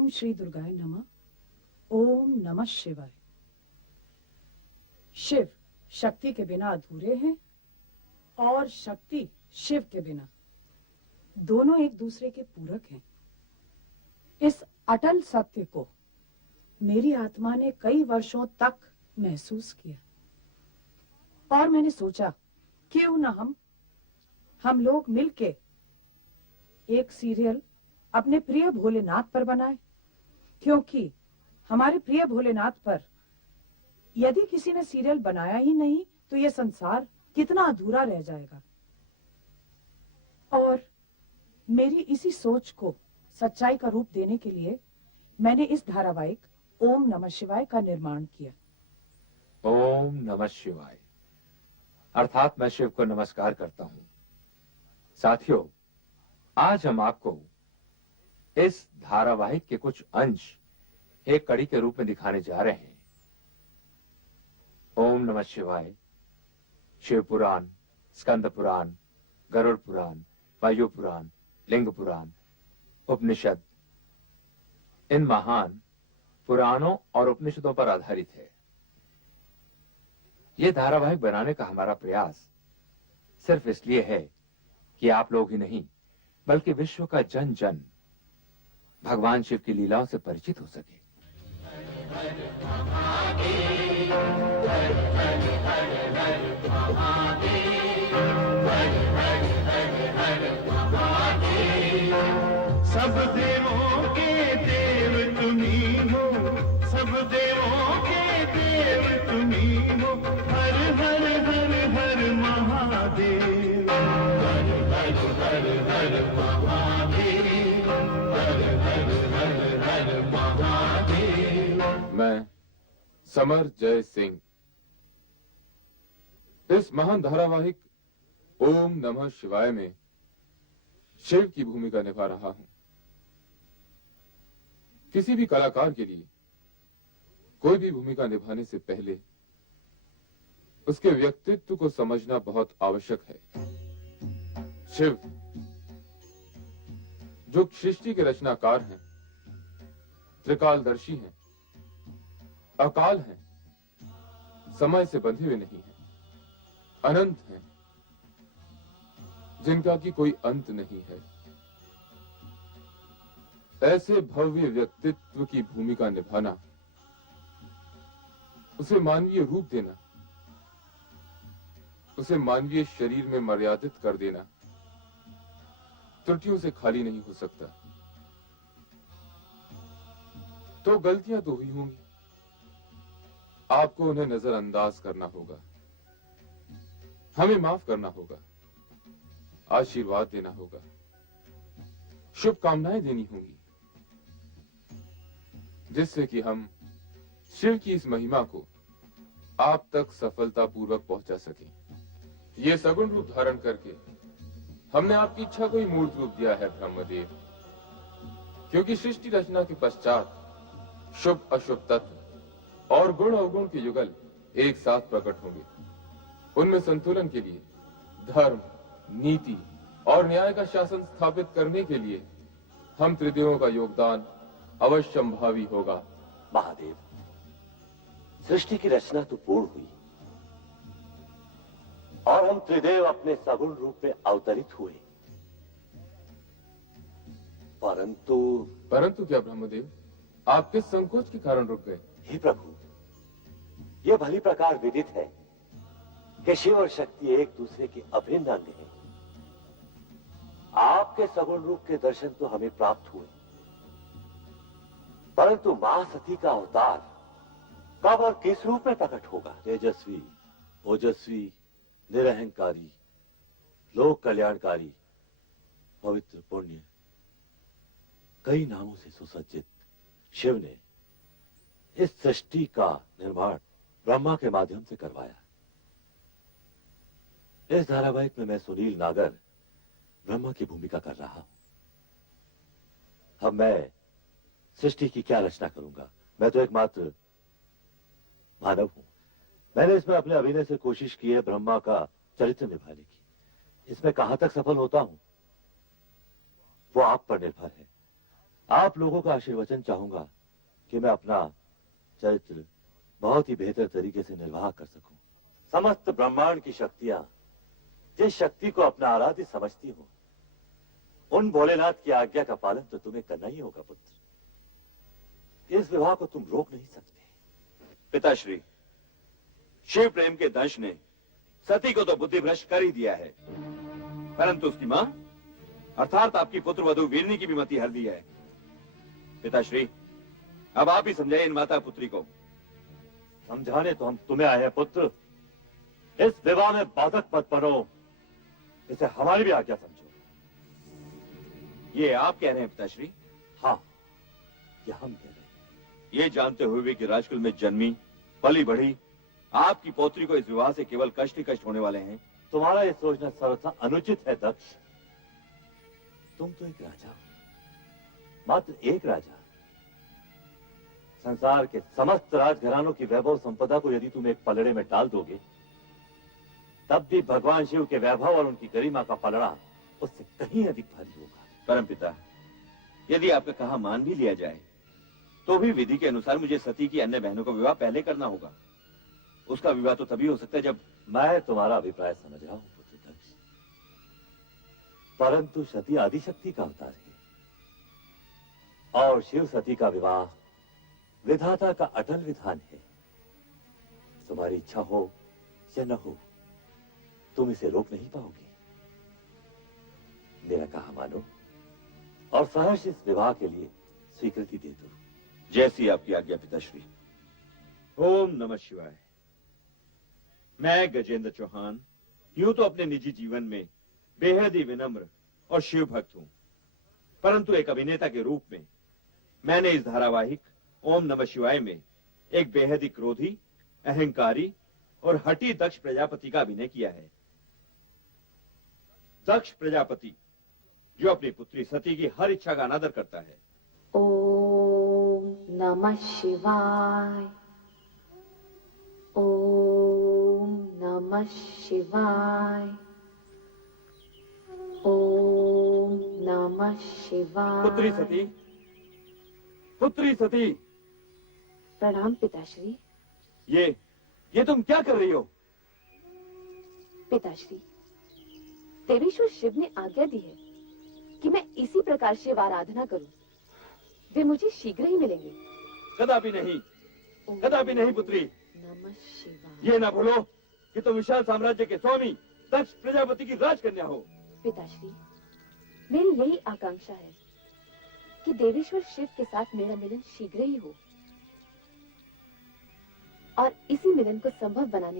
ओम श्री दुर्गाय नमः। ओम नमः शिवाय। शिव शक्ति के बिना अधूरे हैं और शक्ति शिव के बिना दोनों एक दूसरे के पूरक हैं। इस अटल सत्य को मेरी आत्मा ने कई वर्षों तक महसूस किया और मैंने सोचा क्यों न हम लोग मिलके एक सीरियल अपने प्रिय भोलेनाथ पर बनाए, क्योंकि हमारे प्रिय भोलेनाथ पर यदि किसी ने सीरियल बनाया ही नहीं तो ये संसार कितना अधूरा रह जाएगा। और मेरी इसी सोच को सच्चाई का रूप देने के लिए मैंने इस धारावाहिक ओम नमः शिवाय का निर्माण किया। ओम नमः शिवाय अर्थात मैं शिव को नमस्कार करता हूं। साथियों, आज हम आपको इस धारावाहिक के कुछ अंश एक कड़ी के रूप में दिखाने जा रहे हैं। ओम नमः शिवाय शिव पुराण, स्कंद पुराण, गरुड़ पुराण, वायु पुराण, लिंग पुराण, उपनिषद, इन महान पुराणों और उपनिषदों पर आधारित है। यह धारावाहिक बनाने का हमारा प्रयास सिर्फ इसलिए है कि आप लोग ही नहीं बल्कि विश्व का जन जन भगवान शिव की लीलाओं से परिचित हो सके। सब देवों के देव तुम्ही हो, सब देवों के देव तुम्ही हो, हर हर हर हर महादेव, हर हर हर हर महादेव, हर हर हर हर महादेव। मैं समर जय सिंह इस महान धारावाहिक ओम नमः शिवाय में शिव की भूमिका निभा रहा हूं। किसी भी कलाकार के लिए कोई भी भूमिका निभाने से पहले उसके व्यक्तित्व को समझना बहुत आवश्यक है। शिव जो सृष्टि के रचनाकार हैं, त्रिकालदर्शी हैं, अकाल हैं, समय से बंधे हुए नहीं हैं, अनंत हैं, जिनका कि कोई अंत नहीं है। ऐसे भव्य व्यक्तित्व की भूमिका निभाना, उसे मानवीय रूप देना, उसे मानवीय शरीर में मर्यादित कर देना त्रुटियों से खाली नहीं हो सकता। तो गलतियां तो हुई होंगी, आपको उन्हें नजरअंदाज करना होगा, हमें माफ करना होगा, आशीर्वाद देना होगा, शुभकामनाएं देनी होंगी, जिससे कि हम शिव की इस महिमा को आप तक सफलतापूर्वक पहुंचा सकें। ये सगुण रूप धारण करके हमने आपकी इच्छा को ही मूर्त रूप दिया है ब्रह्मदेव, क्योंकि सृष्टि रचना के पश्चात शुभ अशुभ तत्व और गुण अवगुण के युगल एक साथ प्रकट होंगे। उनमें संतुलन के लिए धर्म, नीति और न्याय का शासन स्थापित करने के लिए हम त्रिदेवों का योगदान अवश्यंभावी होगा। महादेव, सृष्टि की रचना तो पूर्ण हुई और हम त्रिदेव अपने सगुण रूप में अवतरित हुए, परंतु क्या ब्रह्मदेव, आप किस संकोच के कारण रुक गए? हे प्रभु, यह भली प्रकार विदित है कि शिव और शक्ति एक दूसरे के अभिन्न अंग हैं। आपके सगुण रूप के दर्शन तो हमें प्राप्त हुए, परंतु मां सती का अवतार कब और किस रूप में प्रकट होगा? तेजस्वी, ओजस्वी, निरहंकारी, लोक कल्याणकारी, पवित्र, पुण्य, कई नामों से सुसज्जित शिव ने इस सृष्टि का निर्माण ब्रह्मा के माध्यम से करवाया। इस धारावाहिक में मैं सुनील नागर ब्रह्मा की भूमिका कर रहा हूं। अब मैं सृष्टि की क्या रचना करूंगा? मैं तो एकमात्र मानव हूं। मैंने इसमें अपने अभिनय से कोशिश की है ब्रह्मा का चरित्र निभाने की। इसमें कहां तक सफल होता हूं वो आप पर निर्भर है। आप लोगों का आशीर्वचन चाहूंगा कि मैं अपना चरित्र बहुत ही बेहतर तरीके से निर्वाह कर सकूं। समस्त ब्रह्मांड की शक्तियां जिस शक्ति को अपना आराध्य समझती हो, उन भोलेनाथ की आज्ञा का पालन तो तुम्हें करना ही होगा पुत्र। इस विवाह को तुम रोक नहीं सकते। पिताश्री, शिव प्रेम के दंश ने सती को तो बुद्धि भ्रष्ट कर ही दिया है, परंतु उसकी मां अर्थात आपकी पुत्र वधु वीरनी की भी मति हर दी है। पिताश्री, अब आप ही समझाइए इन माता पुत्री को। समझाने तो हम तुम्हें आए हैं पुत्र। इस विवाह में बाधक मत बनो, इसे हमारी भी आज्ञा समझो। ये आप कह रहे हैं पिताश्री? हाँ, ये हम कह रहे हैं। ये जानते हुए भी कि राजकुल में जन्मी पली बढ़ी आपकी पौत्री को इस विवाह से केवल कष्ट ही कष्ट होने वाले हैं। तुम्हारा ये सोचना सर्वथा अनुचित है दक्ष। तुम तो एक राजा हो, मात्र एक राजा। संसार के समस्त राजघरानों की वैभव संपदा को यदि तुम एक पलड़े में डाल दोगे, तब भी भगवान शिव के वैभव और उनकी गरिमा का पलड़ा उससे कहीं अधिक भारी होगा। परमपिता, यदि आपका कहा मान भी लिया जाए तो भी विधि के अनुसार मुझे सती की अन्य बहनों का विवाह पहले करना होगा। उसका विवाह तो तभी हो सकता है जब। मैं तुम्हारा अभिप्राय समझ रहा हूं पुत्र दक्ष, परंतु सती आदिशक्ति का अवतार है और शिव सती का विवाह विधाता का अटल विधान है। तुम्हारी इच्छा हो या न हो, तुम इसे रोक नहीं पाओगे। मेरा कहा मानो और सहर्ष इस विवाह के लिए स्वीकृति दे दो। जैसी आपकी आज्ञा पिताश्री। ओम नमः शिवाय। मैं गजेंद्र चौहान यूं तो अपने निजी जीवन में बेहद ही विनम्र और शिव भक्त हूं, परंतु एक अभिनेता के रूप में मैंने इस धारावाहिक ओम नमः शिवाय में एक बेहद ही क्रोधी, अहंकारी और हठी दक्ष प्रजापति का अभिनय किया है। दक्ष प्रजापति जो अपनी पुत्री सती की हर इच्छा का अनादर करता है। ओम नमः शिवाय। ओम नमः शिवाय। ओम नमः शिवाय। पुत्री सती। प्रणाम पिताश्री। ये तुम क्या कर रही हो? पिताश्री, देवेश्वर शिव ने आज्ञा दी है कि मैं इसी प्रकार शिव आराधना करूं। वे मुझे शीघ्र ही मिलेंगे। कदापि नहीं, कदापि नहीं पुत्री। नमः शिवाय। ये ना भूलो कि तुम विशाल साम्राज्य के स्वामी दक्ष प्रजापति की राजकन्या हो। पिताश्री, मेरी यही आकांक्षा है कि देवेश्वर शिव के साथ मेरा मिलन शीघ्र ही हो और इसी मिलन को संभव बनाने